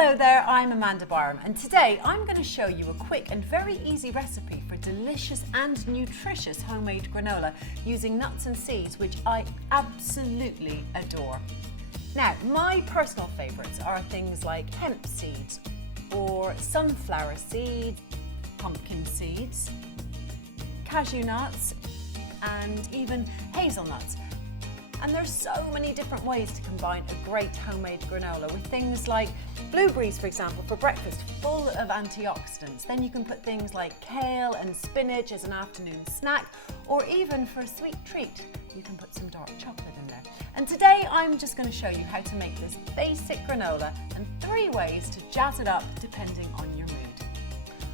Hello there, I'm Amanda Byram, and today I'm going to show you a quick and very easy recipe for delicious and nutritious homemade granola using nuts and seeds, which I absolutely adore. Now, my personal favourites are things like hemp seeds or sunflower seeds, pumpkin seeds, cashew nuts, and even hazelnuts. And there's so many different ways to combine a great homemade granola with things like blueberries, for example, for breakfast, full of antioxidants. Then you can put things like kale and spinach as an afternoon snack, or even for a sweet treat, you can put some dark chocolate in there. And today I'm just going to show you how to make this basic granola and 3 ways to jazz it up depending on your mood.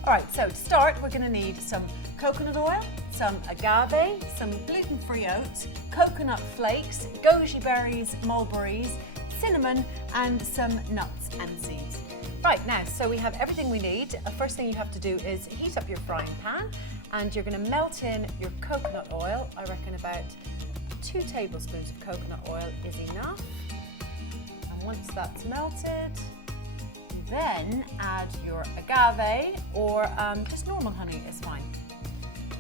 Alright, so to start we're going to need some coconut oil, some agave, some gluten-free oats, coconut flakes, goji berries, mulberries, cinnamon, and some nuts and seeds. Right, now, so we have everything we need. The first thing you have to do is heat up your frying pan, and you're going to melt in your coconut oil. I reckon about 2 tablespoons of coconut oil is enough. And once that's melted, then add your agave, or just normal honey is fine.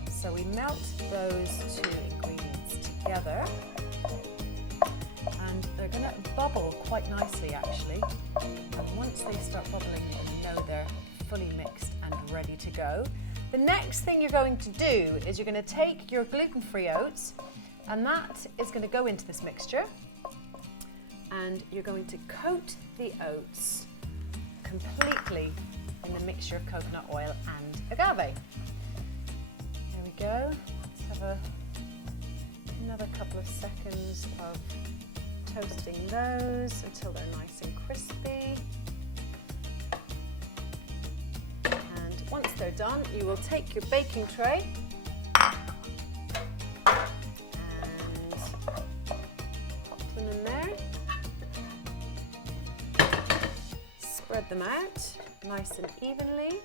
So we melt those 2 ingredients together, and they're going to bubble quite nicely actually. And once they start bubbling, you know they're fully mixed and ready to go. The next thing you're going to do is you're going to take your gluten-free oats, and that is going to go into this mixture, and you're going to coat the oats completely in the mixture of coconut oil and agave. There we go. Let's have another couple of seconds of toasting those until they're nice and crispy. And once they're done, you will take your baking tray and pop them in there. Spread them out nice and evenly.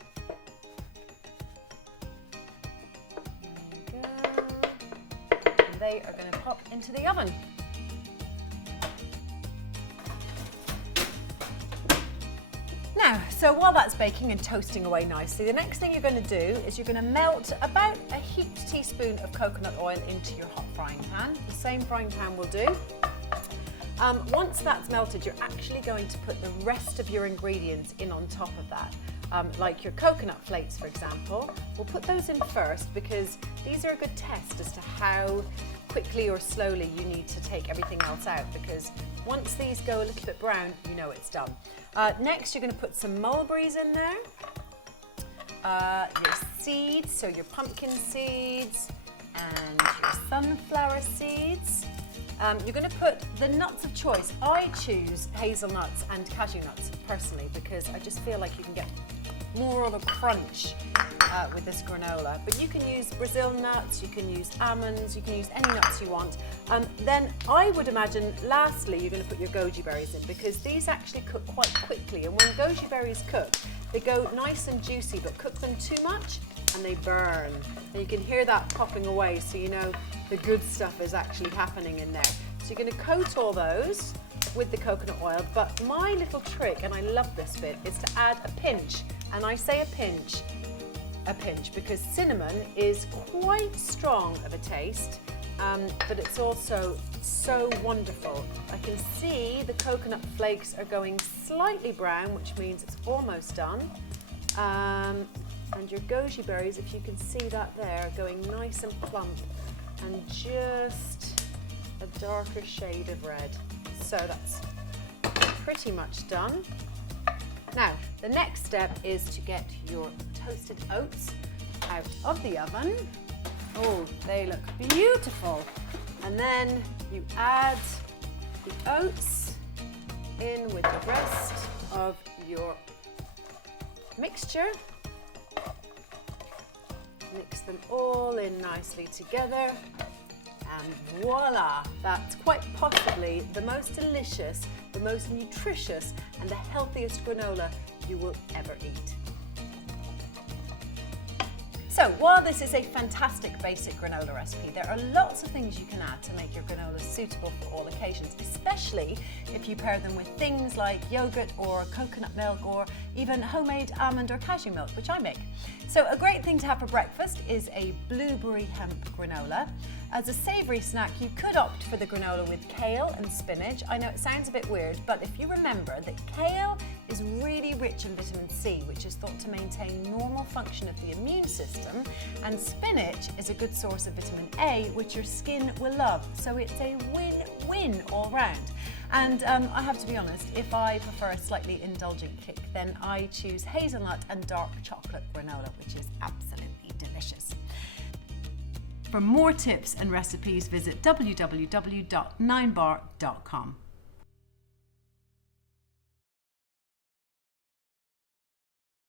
There you go. And they are going to pop into the oven. Now, so while that's baking and toasting away nicely, the next thing you're going to do is you're going to melt about a heaped teaspoon of coconut oil into your hot frying pan. The same frying pan will do. Once that's melted, you're actually going to put the rest of your ingredients in on top of that. Like your coconut flakes, for example. We'll put those in first because these are a good test as to how quickly or slowly you need to take everything else out, because once these go a little bit brown, you know it's done. Next, you're going to put some mulberries in there, your seeds, so your pumpkin seeds and your sunflower seeds. You're going to put the nuts of choice. I choose hazelnuts and cashew nuts personally because I just feel like you can get more of a crunch with this granola. But you can use Brazil nuts, you can use almonds, you can use any nuts you want. Then I would imagine lastly you're going to put your goji berries in, because these actually cook quite quickly, and when goji berries cook they go nice and juicy, but cook them too much and they burn. And you can hear that popping away, so you know the good stuff is actually happening in there. So you're going to coat all those with the coconut oil, but my little trick, and I love this bit, is to add a pinch. And I say a pinch because cinnamon is quite strong of a taste, but it's also so wonderful. I can see the coconut flakes are going slightly brown, which means it's almost done. And your goji berries, if you can see that there, are going nice and plump and just a darker shade of red. So that's pretty much done. Now, the next step is to get your toasted oats out of the oven. Oh, they look beautiful. And then you add the oats in with the rest of your mixture. Mix them all in nicely together, and voila! That's quite possibly the most delicious, the most nutritious, and the healthiest granola you will ever eat. So while this is a fantastic basic granola recipe, there are lots of things you can add to make your granola suitable for all occasions, especially if you pair them with things like yogurt or coconut milk or even homemade almond or cashew milk, which I make. So a great thing to have for breakfast is a blueberry hemp granola. As a savoury snack, you could opt for the granola with kale and spinach. I know it sounds a bit weird, but if you remember that kale is really rich in vitamin C, which is thought to maintain normal function of the immune system, and spinach is a good source of vitamin A, which your skin will love. So it's a win-win all round. And I have to be honest, if I prefer a slightly indulgent kick, then I choose hazelnut and dark chocolate granola, which is absolutely delicious. For more tips and recipes, visit www.9bar.com.